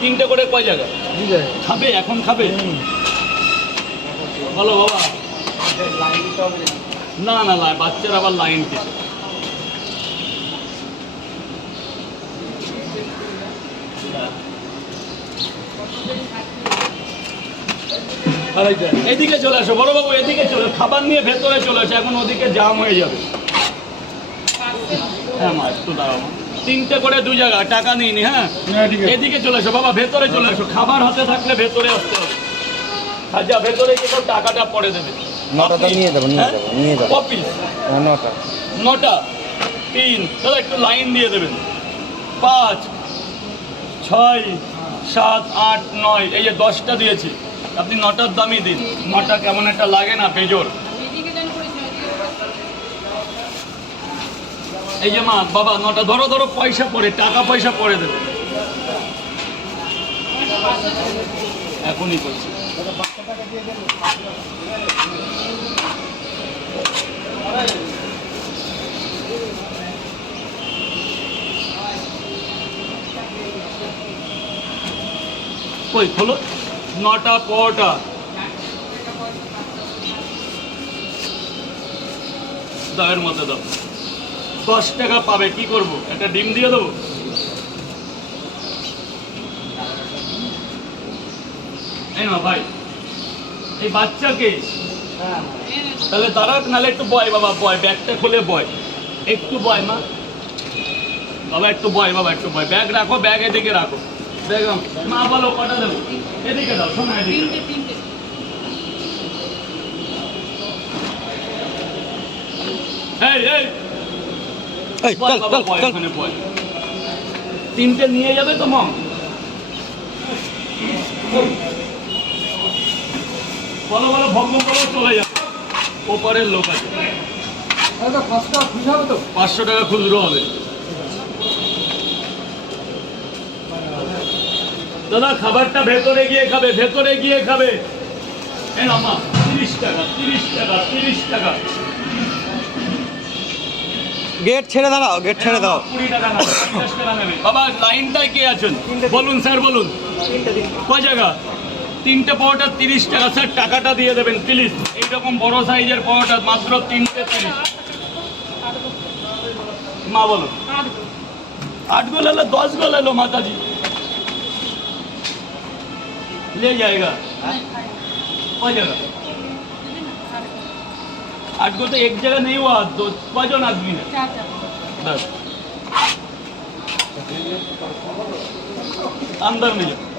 তিনটে করে কয় জায়গা খাবে এখন খাবে বলো বাবা না না না বাচ্চারা আবার লাইন দিতে এদিকে চলে আসো বড় বাবু এদিকে চলে খাবার নিয়ে ভেতরে চলে আসো এখন ওদিকে জাম হয়ে যাবে হ্যাঁ মা একটু দাঁড়াও তিনটে করে দু জায়গা টাকা নিইনি হ্যাঁ এদিকে চলে আসো বাবা ভেতরে চলে আসো খাবার হাতে থাকলে ভেতরে আসতে হবে আচ্ছা ভেতরে গিয়ে টাকাটা পরে দেবে নটাটা নিয়ে যাবো কপিস নটা তিন দাদা একটু লাইন দিয়ে দেবেন 5 6 7 8 9 এই যে 10টা দিয়েছি আপনি 9টার দামই দিন 9টা কেমন একটা লাগে না বেজোর এই যে মা বাবা 9টা ধরো ধরো পয়সা পরে টাকা পয়সা পরে দেবে এখনই করছি কই খোলো 9টা পটা দায়ের মধ্যে দাও 10 টাকা পাবে কি করব একটা ডিম দিয়ে দেবো এই না ভাই এই বাচ্চাকে তাহলে দাঁড়াক নাহলে একটু বয় বাবা বয় ব্যাগটা খুলে বয় একটু বয় মা বাবা একটু বয় বাবা একটু বয় ব্যাগ রাখো ব্যাগ এদিকে রাখো ব্যাগ মা বলো কটা দেবো এদিকে দাও শোনো এদিকে এই এই তিনটে নিয়ে যাবে তো মম বলো বলো ভগ্ন করো চলে যাবে ওপারের লোক আছে 500 টাকা খুচরো হবে দাদা খাবারটা ভেতরে গিয়ে খাবে এই না মা 30 টাকা 30 টাকা গেট ছেড়ে দাও 20 টাকা না 50 টাকা নেবে বাবা লাইনটায় কে আছেন বলুন স্যার বলুন কয় জায়গা তিনটে পাওয়াটা 30 টাকা স্যার টাকাটা দিয়ে দেবেন প্লিজ এইরকম বড় সাইজের পাওয়াটা মাত্র 330 মা বলো 8 গোল এলো 10 গোল এলো মাতাজি ले जाएगा कई जगह 8 को तो एक जगह नहीं हुआ 5 जन आदमी है बस अंदर में जाओ